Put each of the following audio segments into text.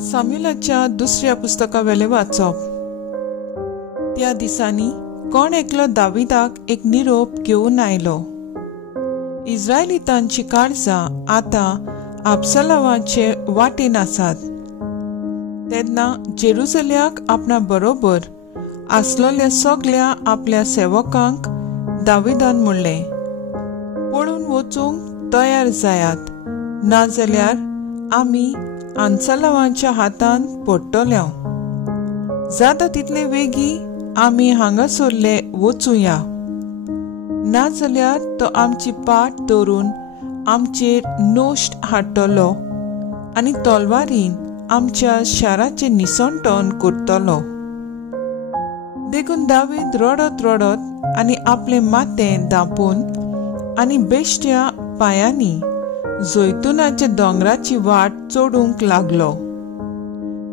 सामुएलाच्या दुसऱ्या पुस्तकावेले वाचप. त्या दिसांनी कोण एकलो दाविदाक एक निरोप घेवन आयलो. इस्रायलितांची काळजां आतां अबसलोमाचे वाटेन आसात. तेन्ना जेरुसल्याक आपणा बरोबर आसलोल्या सगळ्या आपल्या सेवकांक दाविदान म्हणलें, पळून वचूंक तयार जायात, नाजाल्यार आमी अबसलोमाच्या हातान पडटल्यो. जाता तितले बेगी आमी हांगासरले वचूया, नाजाल्यार तो आमची पाट धरून आमचेर नोश्ट हाडटलो आनी तलवारीन आमच्या शाराचें निसंटण करतलो. देखून दावीद रडत रडत आनी आपले माथें धांपून आनी बेश्ट्या पांयांनी जैतुनाच्या दोंगराची वाट चोडूंक लागलो.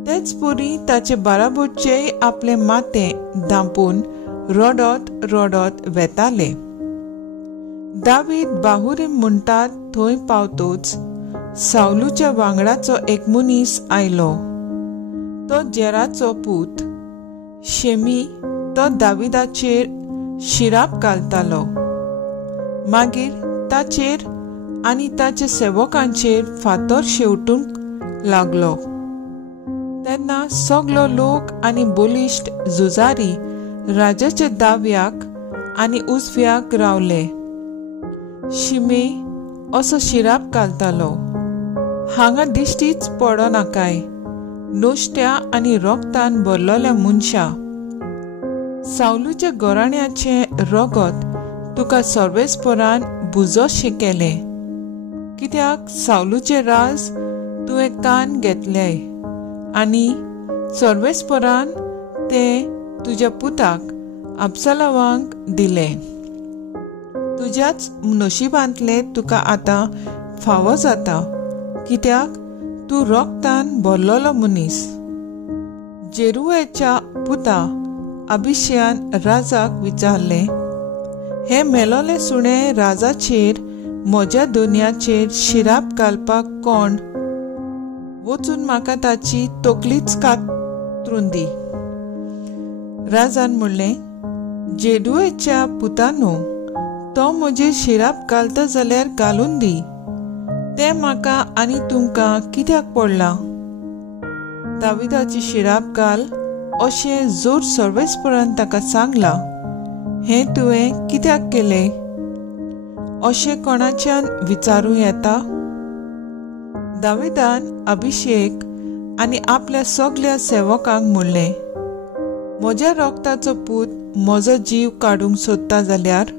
तेच परी ताचे बाराबोरचेय आपले माथें धांपून रडत रडत वेताले. दावीद बाहुरीम म्हणटात थंय पावतोच साऊलाच्या वांगडाचो एक मनीस आयलो. तो जेराचो पूत. शेमी तो दाविदाचेर शिराप घालतालो. मागीर ताचेर आनी ताच्या सेवकांचेर फातर शेवटूंक लागलो. तेन्ना सगलो लोक आनी बलिश्ट झुजारी राजाच्या दाव्याक आनी उजव्याक रावले. शिमे असो शिराप घालतालो, हांगा दिश्टीच पडनाकाय, नोश्ट्या आनी रोगतान भरलोल्या मनशा. साऊलाच्या घराण्याचें रगत तुका सर्वेस्परान बुजोशें केलें, कित्याक साऊलाचें राज तुवें कान घेतलें आनी सर्वेस्परान तें तुज्या पुताक अबसलोमाक दिलें. तुज्याच नशिबांतलें तुका आतां फावो जाता, कित्याक तूं रोगतान भरलोलो मनीस. जेरुयाच्या पुता अबिशयान राजाक विचारलें, हे मेलोले सुणे राजाचेर म्हज्या दोनयाचेर शिराप घालपाक कोण? वचून म्हाका ताची तकलीच कातरून दी. राजान म्हणलें, जेरुयाच्या पुतानो, तो म्हजेर शिराप घालता जाल्यार घालून दी. तें म्हाका आनी तुमकां कित्याक पडलां? दाविदाची शिराप घाल अशें जोर सर्वेस्परान ताका सांगलां. हें तुवें कित्याक केलें? अशें कोणाच्यान विचारूं येता? दाविदान अभिषेक आनी आपल्या सगळ्या सेवकांक म्हणलें, म्हज्या रोगताचो पूत म्हजो जीव काडूंक सोदता जाल्यार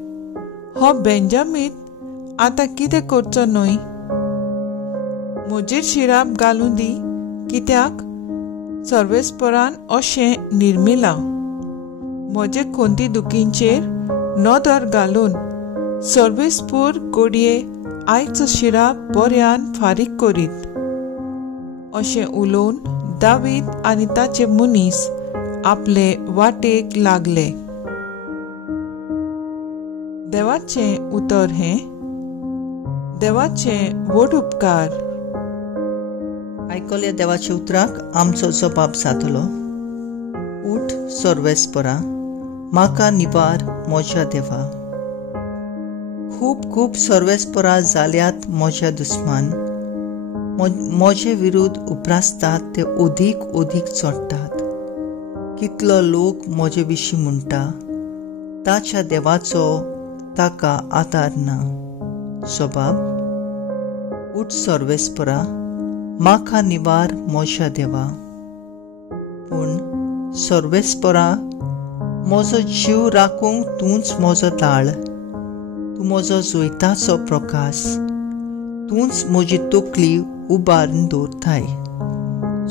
हो बेंजामीन आतां कितें करचो न्हय? म्हजेर शिराप घालूं दी, कित्याक सर्वेस्परान अशें निर्मिलां. म्हजे खोंती दुखींचेर नदर घालून सर्वेस्पूर घडये आयचो शिराप बऱ्यान फारीक करीत. अशें उलोवन दावीद आनी ताचे मनीस आपले वाटेक लागले. देवाचें उतर हें. देवाचें व्हड उपकार. आयकल्या देवाच्या उतराक आमचो जबाब जातलो. उठ सर्वेस्परा, म्हाका निवार म्हज्या देवा. खूब खूब सर्वेस्परा जाल्यात म्हज्या दुस्मान. म्हजे विरुद्ध उप्रासतात ते ओदीक ओदीक चडटात. कितलो लोक म्हजे विशीं म्हणटा, ताच्या देवाचो ताका आदार ना. जबाब. उठ सर्वेस्परा, म्हाका निवार म्हज्या देवा. पूण सर्वेस्परा, म्हजो जीव राखूंक तूंच म्हजो ताळ. तूं म्हजो जोयताचो प्रकाश. तूंच म्हजी तकली उबारून दवरताय.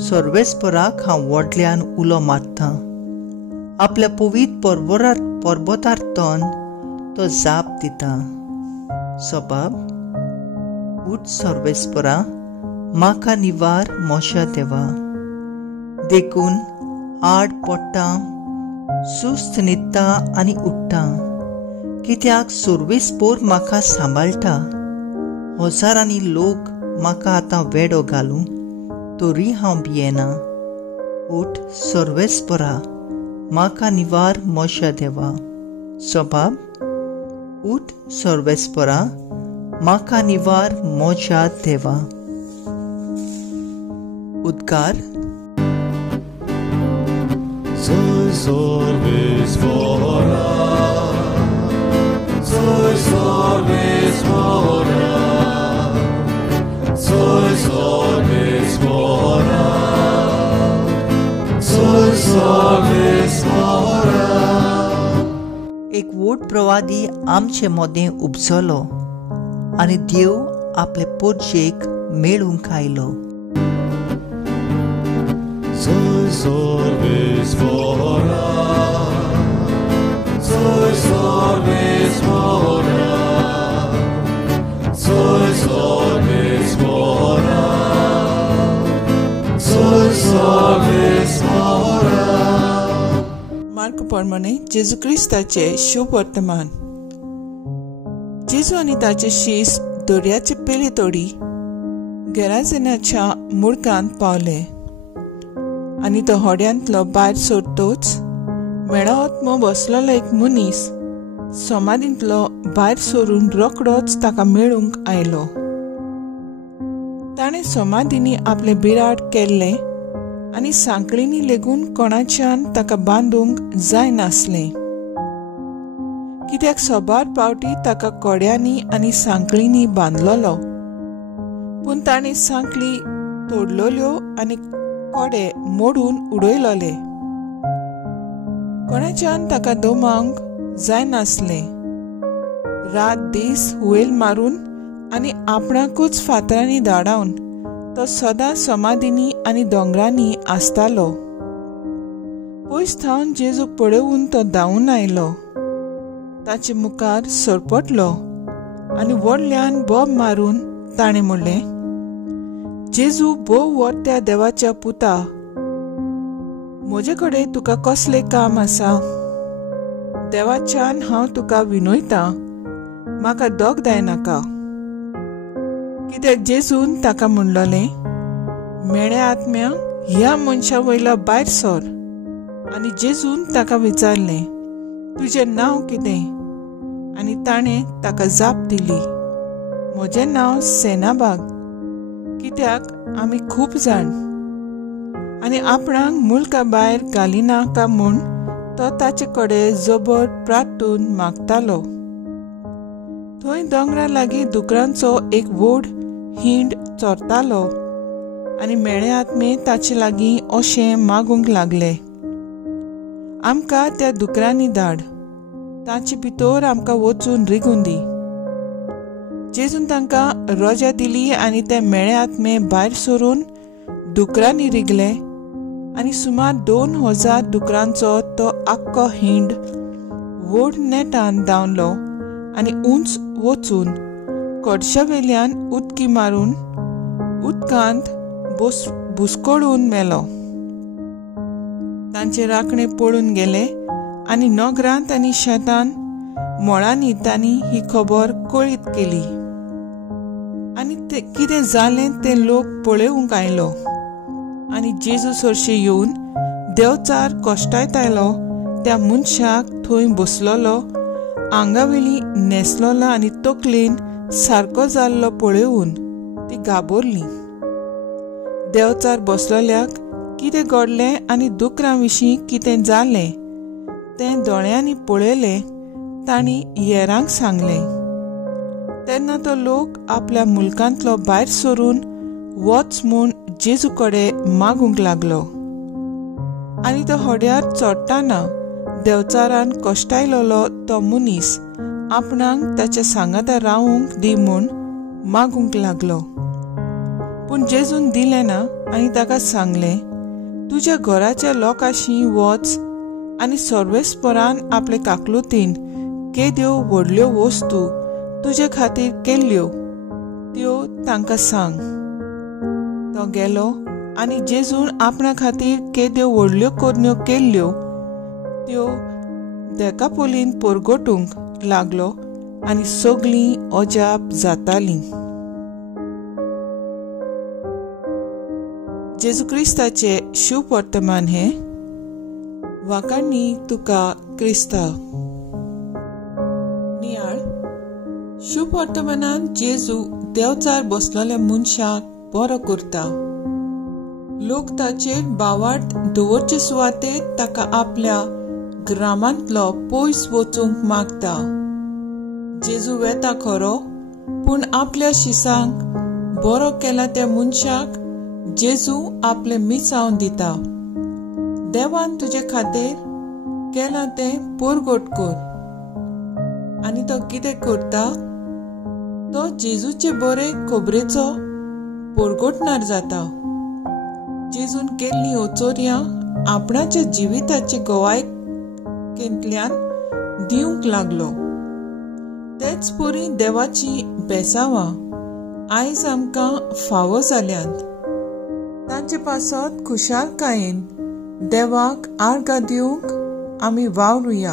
सर्वेस्पराक हांव व्हडल्यान उलो मारतां. आपल्या पवित्र पर्वतार तो जाप दिता. जबाब. उठ सर्वेस्परा, म्हाका निवार म्हज्या देवा. देखून आड पडटा, सुस्त न्हिदता आनी उठ्ठा, कित्याक सर्वेस्पर म्हाका सांबाळटा. हजारांनी लोक म्हाका आतां वेडो घालूं, तोरी हांव भियेना. उठ सर्वेस्परा, म्हाका निवार मोशा देवा. सबाब, उठ सर्वेस्परा, म्हाका निवार मोशा देवा. उद्गार. Soy sorvespora, soy sorvespora, soy sorvespora, soy sorvespora. एक वोट प्रवादी आमचे मोदें उपसलो आनी देव आपले पोरचेक मेळूंक आयलो. Soy sorvespora, soy sorvespora, soy sorvespora, soy sorvespora. Mark प्रमाणे जेजू क्रिस्ताचे शुभ वर्तमान. जेजू आनी ताचे शिस दर्याचे पेले तोडी गेराजेनाच्या मुळकांत पावले आनी तो होड्यांतलो भायर सरतोच मेळावत्मो बसलोलो एक मनीस समाधींतलो भायर सरून रोखडोच ताका मेळूंक आयलो. ताणें समाधींनी आपले बिराड केल्ले आनी सांकळींनी लेगून कोणाच्यान ताका बांदूंक जायनासलें, कित्याक सोबार पावटी ताका कोड्यांनी आनी सांकळींनी बांदलोलो. पूण ताणें सांकळी तोडलोल्यो आनी कोडे मोडून उडयलोले. कोणाच्यान ताका दोमांक जायनासलें. रात दीस हुवेल मारून आनी आपणाकूच फातरांनी धाडावन तो सदां समाधींनी आनी दोंगरांनी आसतालो. पयस थावन जेजूक पळोवन तो धांवून आयलो. ताचे मुखार सरपटलो आनी व्हडल्यान बोब मारून ताणें म्हणलें, जेजू भोव वर्त्या देवाच्या पुता, म्हजे कडेन तुका कसलें काम आसा? देवाच्यान हांव तुका विनयतां, म्हाका दोग दायनाका. कित्याक जेजून ताका म्हणलोलें, मेळ्या आत्म्या ह्या मनशा वयलो भायर सर. आनी जेजून ताका विचारलें, तुजें नांव कितें? आनी ताणें ताका जाप दिली, म्हजें नांव सेनाबाग, कित्याक आमी खूब जाण. आनी आपणाक मुल्का भायर घालिनाका म्हूण तो ताचे कडेन जबर प्रार्थून मागतालो. थंय दोंगरा लागीं दुकरांचो एक व्हड हिंड चोरतालो आनी मेळे आत्मे ताचे लागीं अशें मागूंक लागले, आमकां त्या दुकरांनी धाड, ताचे भितर आमकां वचून रिगून दी. जेजून तांकां रोजा दिली आनी ते मेळे आत्मे भायर सरून दुकरांनी रिगले आनी सुमार 2000 दुकरांचो तो आख्खो हिंड व्हड नेटान धांवलो आनी उंच वचून कोडशा वेल्यान उदकी मारून उदकांत बुसकोळून मेलो. तांचे राखणे पळून गेले आनी नगरांत आनी शेतान मळांनी तांणी ही खबर कळीत केली. आनी कितें जालें तें लोक पळोवंक आयलो. आनी जेजू सरशे येवन देवचार कोश्टायतायलो त्या मनशाक थंय बसलोलो आंगावेली न्हेसलोलो आनी तकलेन सारको जाल्लो पळोवन ती घाबरली. देवचार बसलोल्याक कितें घडलें आनी दुकरां विशीं कितें जालें तें दोळ्यांनी पळयलें तांणी हेरांक सांगलें. तेन्ना तो लोक आपल्या मुल्कांतलो भायर सरून वच म्हूण जेजू कडेन मागूंक लागलो. आनी तो होड्यार चडटाना देवचारान कोश्टायलोलो तो मनीस आपणाक ताच्या सांगाता रावूंक दी म्हूण मागूंक लागलो. पूण जेजून दिलें ना आनी ताका सांगलें, तुज्या घराच्या लोकांशी वच आनी सर्वेस्परान आपले काकलुतीन केद्यो व्हडल्यो वस्तू तुजे खातीर केल्ल्यो त्यो तांकां सांग. तो गेलो आनी जेजून आपणा खातीर केद्यो व्हडल्यो कोरन्यो केल्ल्यो त्यो देकापोलीन परगटूंक लागलो आनी सगळीं अजाप जातालीं. जेजू क्रिस्ताचे शुभ वर्तमान हे वाकांनी तुका क्रिस्ताव नियाळ शुभ वर्तमानान जेजू देवचार बसलेल्या मनशाक बरो करता. लोक ताचेर बावार्थ दवरचे सुवातेर ताका आपल्या ग्रामांतलो पयस वचूंक मागता. जेजू वेता खरो, पूण आपल्या शिसांक बरो केला त्या मनशाक जेजू आपले मिसावन दिता. देवान तुजे खातीर केला तें परगट कर. आनी तो कितें करता? तो जेजूचे बरे खबरेचो परगटणार जाता. जेजून केल्ली ओचोऱ्यां आपणाच्या जिविताचे गोवायकेंतल्यान दिवंक लागलो. तेच परी देवाची बेसावां आयज आमकां फावो जाल्यांत. तांचे पासत खुशालकायेन देवाक आर्गां दिवंक आमी वावरुया.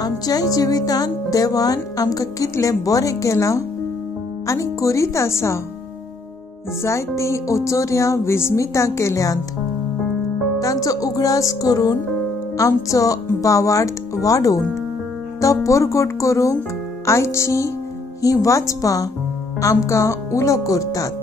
आमच्याय जिवितांत देवान आमकां कितलें बरें केलां आनी करीत आसा. जायतीं ओचोऱ्यां विजमितां केल्यांत. तांचो उगडास करून आमचो बावार्थ वाडोवन तो परगट करूंक आयची ही वाचपां आमकां उलो करतात.